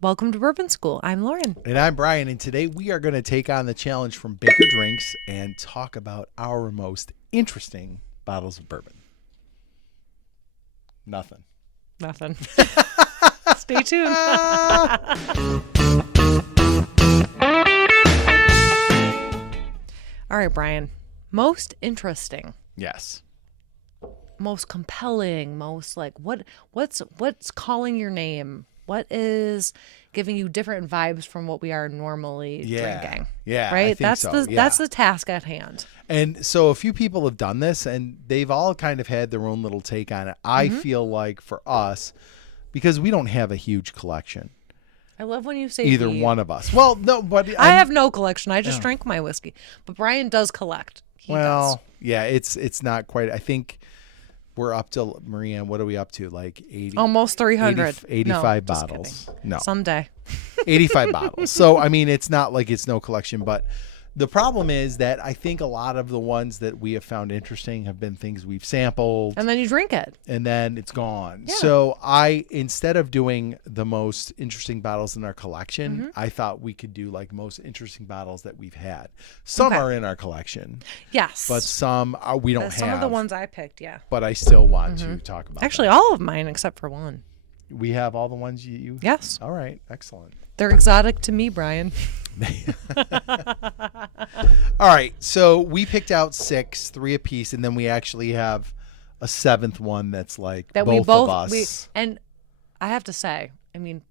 Welcome to Bourbon School. I'm Lauren. And I'm Brian, and today we are going to take on the challenge from Baker Drinks and talk about our most interesting bottles of bourbon. Nothing. Stay tuned. All right, Brian. Most interesting. Yes. Most compelling. Most like what's calling your name? What is giving you different vibes from what we are normally drinking? Yeah. Right? I think That's so. that's the task at hand. And so a few people have done this, and they've all kind of had their own little take on it. I feel like for us, because we don't have a huge collection. I love when you say Either we. one of us. Well, no, but I have no collection. I just drink my whiskey. But Brian does collect. He does. Yeah, it's not quite. I think we're up to, Marianne, what are we up to? Like 80? Almost 300. 85 No, just bottles. kidding. No. Someday. 85 bottles. So, I mean, it's not like it's no collection, but the problem is that I think a lot of the ones that we have found interesting have been things we've sampled. And then you drink it. And then it's gone. Yeah. So instead of doing the most interesting bottles in our collection, I thought we could do like most interesting bottles that we've had. Some are in our collection. Yes. But some we don't have. Some of the ones I picked, yeah. But I still want to talk about Actually, them. all of mine except for one. We have all the ones you Yes. All right. Excellent. They're exotic to me, Brian. All right, so we picked out 6, 3 apiece, and then we actually have a 7th one that's like That both of us. And I have to say, I mean,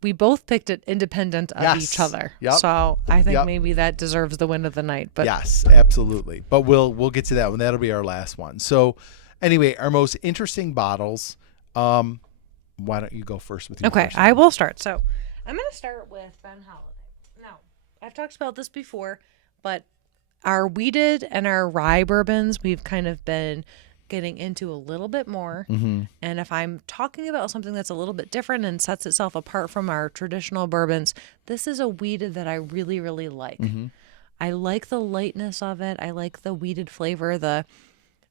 we both picked it independent of each other. Yep. So I think Yep. maybe that deserves the win of the night. But Yes, absolutely. But we'll get to that one. That'll be our last one. So anyway, our most interesting bottles. Why don't you go first with your okay, first I one? will start. So I'm going to start with Ben Holiday. Now, I've talked about this before, but our wheated and our rye bourbons, we've kind of been getting into a little bit more. Mm-hmm. And if I'm talking about something that's a little bit different and sets itself apart from our traditional bourbons, this is a wheated that I really, really like. Mm-hmm. I like the lightness of it. I like the wheated flavor.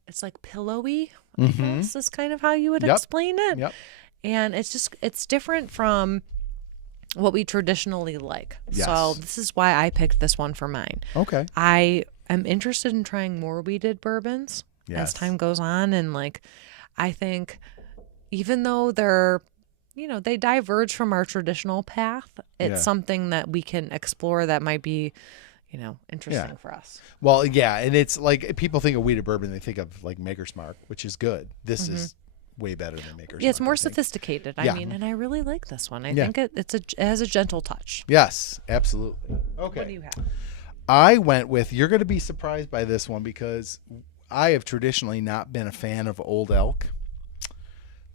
It's like pillowy, I guess is kind of how you would explain it. Yep. And it's different from what we traditionally like. Yes. So this is why I picked this one for mine. Okay. I am interested in trying more wheated bourbons as time goes on. And like, I think even though they're, they diverge from our traditional path, it's something that we can explore that might be, interesting for us. Well, yeah, and it's like people think of wheated bourbon, they think of like Maker's Mark, which is good. This is way better than Maker's Mark. Yeah, it's more I think. sophisticated. Yeah. I mean, and I really like this one. I think it has a gentle touch. Yes, absolutely. Okay. What do you have? I went with, you're going to be surprised by this one because I have traditionally not been a fan of Old Elk,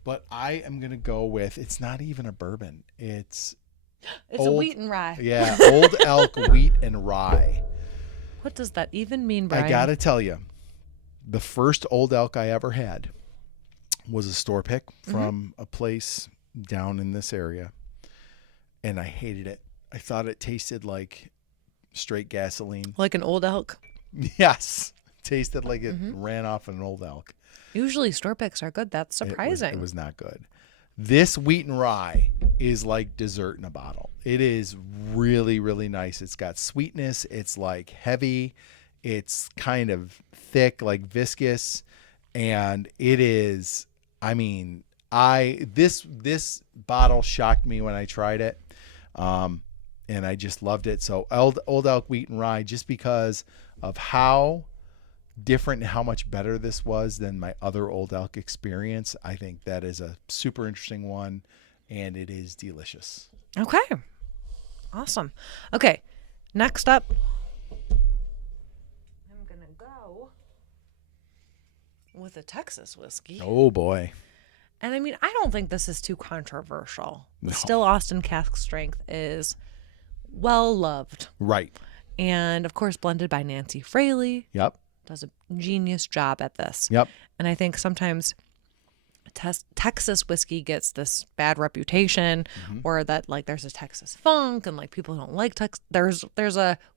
but I am going to go with, it's not even a bourbon. It's a wheat and rye. Yeah, Old Elk wheat and rye. What does that even mean, Brian? I got to tell you, the first Old Elk I ever had was a store pick from a place down in this area, and I hated it. I thought it tasted like straight gasoline. Like an Old Elk? Yes. Tasted like it ran off an Old Elk. Usually store picks are good. That's surprising. It was not good. This wheat and rye is like dessert in a bottle. It is really, really nice. It's got sweetness. It's like heavy. It's kind of thick, like viscous. And it is, I mean, this bottle shocked me when I tried it. And I just loved it. So Old Elk wheat and rye, just because of how different and how much better this was than my other Old Elk experience. I think that is a super interesting one, and it is delicious. Okay. Awesome. Okay. Next up, I'm going to go with a Texas whiskey. Oh, boy. And I mean, I don't think this is too controversial. No. Still Austin Cask Strength is well loved. Right. And of course, blended by Nancy Fraley. Yep. Does a genius job at this. Yep. And I think sometimes Texas whiskey gets this bad reputation, or that like there's a Texas funk and like people don't like Texas.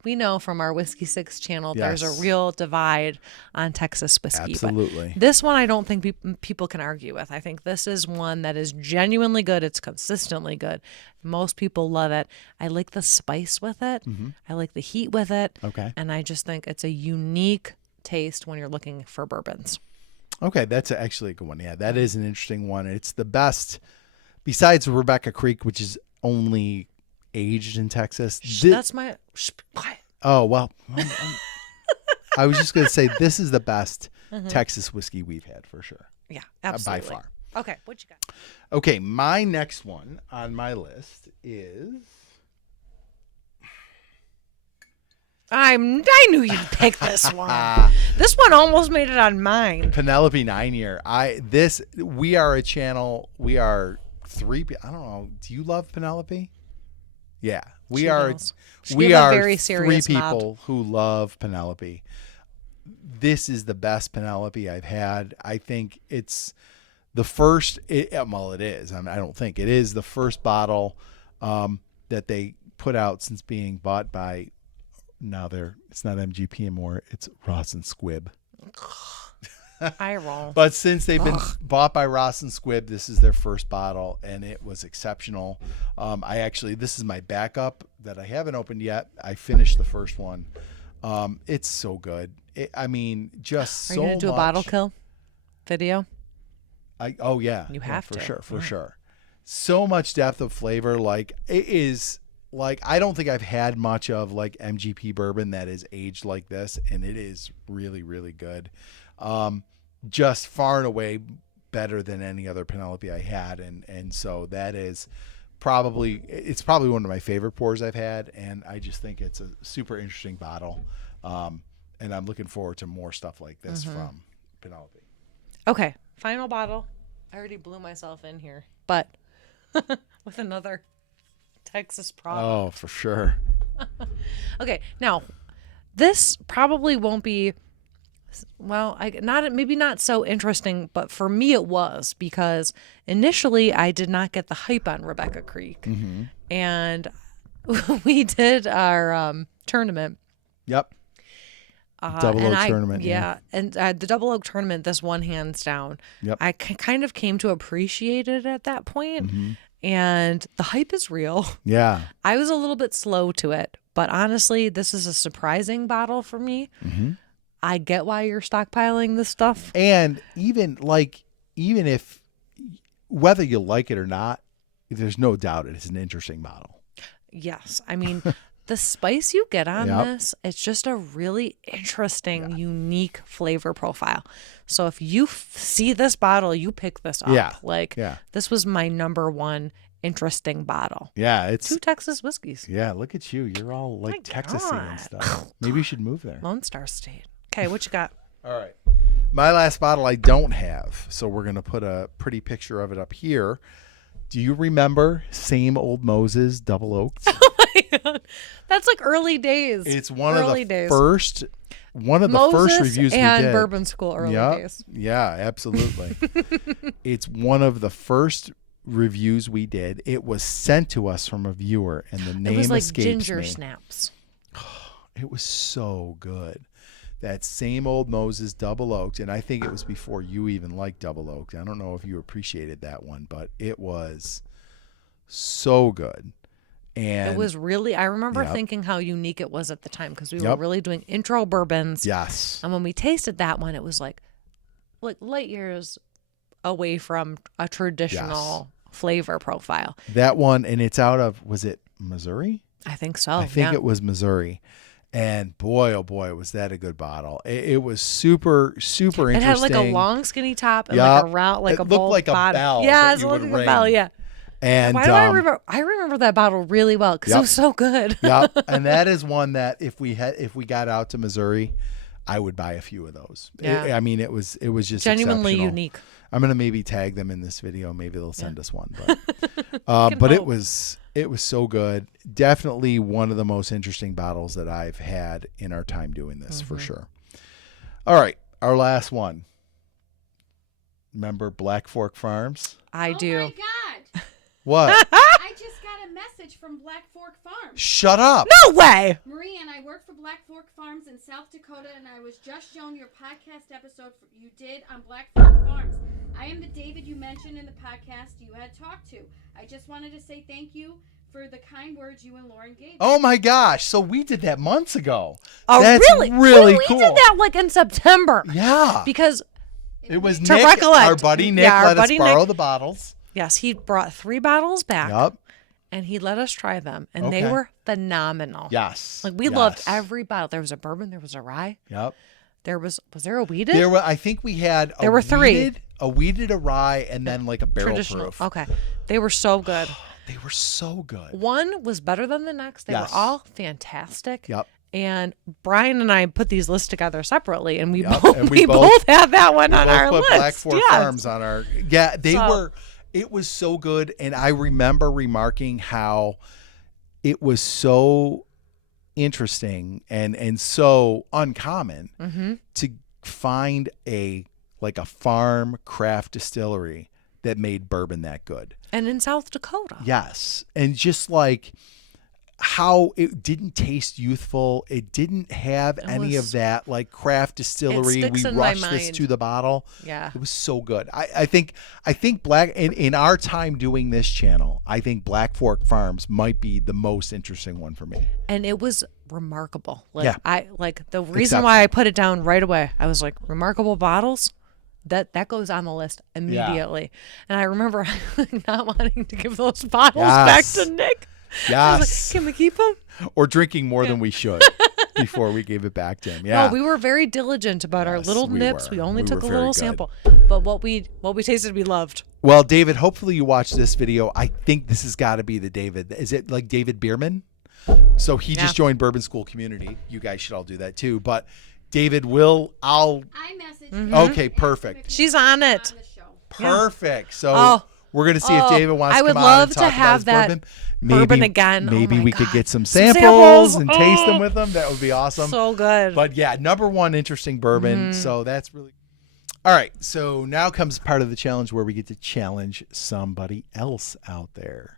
We know from our Whiskey 6 channel, there's a real divide on Texas whiskey. Absolutely. But this one I don't think people can argue with. I think this is one that is genuinely good. It's consistently good. Most people love it. I like the spice with it. I like the heat with it. Okay. And I just think it's a unique taste when you're looking for bourbons. Okay, that's actually a good one. Yeah, that is an interesting one. It's the best, besides Rebecca Creek, which is only aged in Texas. That's my... Oh, well, I was just going to say this is the best Texas whiskey we've had for sure. Yeah, absolutely. By far. Okay, what you got? Okay, my next one on my list is... I knew you'd pick this one. This one almost made it on mine. Penelope 9-year. We are a channel. We are three. I don't know. Do you love Penelope? Yeah, we are. We are very three serious people who love Penelope. This is the best Penelope I've had. I think it's the first. Well, it is. I don't think it is the first bottle that they put out since being bought by. Now it's not MGP anymore. It's Ross and Squibb. I roll. But since they've been bought by Ross and Squibb, this is their first bottle, and it was exceptional. This is my backup that I haven't opened yet. I finished the first one. It's so good. Just so much. Are you gonna do a bottle kill video? You have for to. sure. So much depth of flavor. Like it is. Like, I don't think I've had much of like MGP bourbon that is aged like this, and it is really, really good. Just far and away better than any other Penelope I had, and so that is probably one of my favorite pours I've had, and I just think it's a super interesting bottle, and I'm looking forward to more stuff like this from Penelope. Okay, final bottle. I already blew myself in here, but with another Texas product. Oh, for sure. Okay, now this probably won't be maybe not so interesting, but for me it was, because initially I did not get the hype on Rebecca Creek, and we did our tournament. Yep. Double Oak tournament. Yeah, and the Double Oak tournament, this one hands down. Yep. I kind of came to appreciate it at that point. And the hype is real. Yeah. I was a little bit slow to it, but honestly, this is a surprising bottle for me. I get why you're stockpiling this stuff. And even if, whether you like it or not, there's no doubt it is an interesting bottle. Yes. I mean, the spice you get on this, it's just a really interesting, unique flavor profile. So if you see this bottle, you pick this up. This was my number one interesting bottle. Yeah, it's 2 Texas whiskeys. Yeah, look at you. You're all like Texas-y and stuff. Maybe you should move there. Lone Star State. Okay, what you got? All right. My last bottle I don't have, so we're going to put a pretty picture of it up here. Do you remember Same Old Moses Double Oaked? Oh my God. That's like early days. It's one of the first reviews we did. And Bourbon School early days. Yeah, absolutely. It's one of the first reviews we did. It was sent to us from a viewer, and the name escapes me. It was like ginger snaps. It was so good. That Same Old Moses Double Oaked, and I think it was before you even liked Double Oaked. I don't know if you appreciated that one, but it was so good. And it was really, I remember thinking how unique it was at the time, because we were really doing intro bourbons. Yes. And when we tasted that one, it was like light years away from a traditional flavor profile. That one, and it's out of, was it Missouri? I think so. I think it was Missouri. And boy, oh boy, was that a good bottle. It was super, super interesting. It had like a long skinny top and like a round, like a bowl looked like bottom. A bell. Yeah, it looked like a bell, yeah. And why do I remember that bottle really well, because it was so good. Yep. And that is one that if we got out to Missouri, I would buy a few of those. Yeah. It was just genuinely unique. I'm gonna maybe tag them in this video. Maybe they'll send us one. But but it was so good. Definitely one of the most interesting bottles that I've had in our time doing this, for sure. All right, our last one. Remember Black Fork Farms? I do. Oh my God. What? I just got a message from Black Fork Farms. Shut up. No way. Marie and I work for Black Fork Farms in South Dakota, and I was just shown your podcast episode you did on Black Fork Farms. I am the David you mentioned in the podcast you had talked to. I just wanted to say thank you for the kind words you and Lauren gave. Oh my gosh. So we did that months ago. Oh, That's really? really we cool. did that like in September. Yeah. Because It was to Nick, recollect. our buddy Nick, Yeah, our let us buddy borrow Nick. the bottles. yes, he brought 3 bottles back. Yup. And he let us try them, and they Okay. were phenomenal. Yes. Like we loved every bottle. There was a bourbon, there was a rye, Yep. there was there a weeded? There were. I think we had. There were 3. A weeded, a rye, and then like a barrel Traditional. proof. Okay, they were so good. They were so good. One was better than the next. They Yes. were all fantastic. Yep. And Brian and I put these lists together separately, and we Yep, both and we both had that one on our put list. Black Fork Yes. Farms on our. Yeah, they So- were. It was so good, and I remember remarking how it was so interesting and so uncommon to find a farm craft distillery that made bourbon that good. And in South Dakota. Yes. And just like how it didn't taste youthful. It didn't have any of that like craft distillery. sticks We in my rushed this mind. to the bottle. Yeah. It was so good. I think Black in our time doing this channel, I think Black Fork Farms might be the most interesting one for me. And it was remarkable. Like Yeah. I like the reason why I put it down right away. I was like, remarkable bottles. That goes on the list immediately. And I remember not wanting to give those bottles back Yes. to Nick. I Yes. was like, can we keep them? Or drinking more than we should before we gave it back to him. Yeah. No, we were very diligent about our Yes, little we nips. were. We only We took were a very little good. sample. But what we tasted, we loved. Well, David, hopefully you watched this video. I think this has got to be the David. Is it like David Bierman? So he just joined Bourbon School Community. You guys should all do that too. But David I messaged Okay, perfect. She's on it. the show. Perfect. So Oh. we're going to see if David wants I to would come love on and to talk about have his that bourbon. bourbon again. Oh Maybe my we could God. get some Some samples and samples. taste them Oh. with them. That would be awesome. So good. But yeah, number one interesting bourbon. So that's really all right. So now comes part of the challenge where we get to challenge somebody else out there.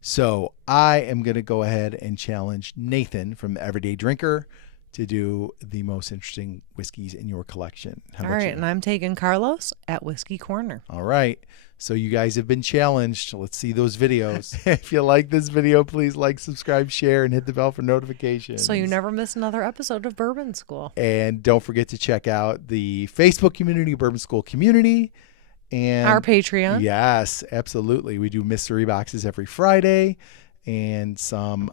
So I am going to go ahead and challenge Nathan from the Everyday Drinker to do the most interesting whiskeys in your collection. How All about right, you? and I'm taking Carlos at Whiskey Corner. All right. So you guys have been challenged. Let's see those videos. If you like this video, please like, subscribe, share, and hit the bell for notifications. So you never miss another episode of Bourbon School. And don't forget to check out the Facebook community, Bourbon School Community. And Our Patreon. Yes, absolutely. We do mystery boxes every Friday and some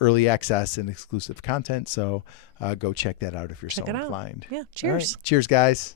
early access and exclusive content. So go check that out if you're so Check it out. inclined. Yeah, All right. cheers. Cheers, guys.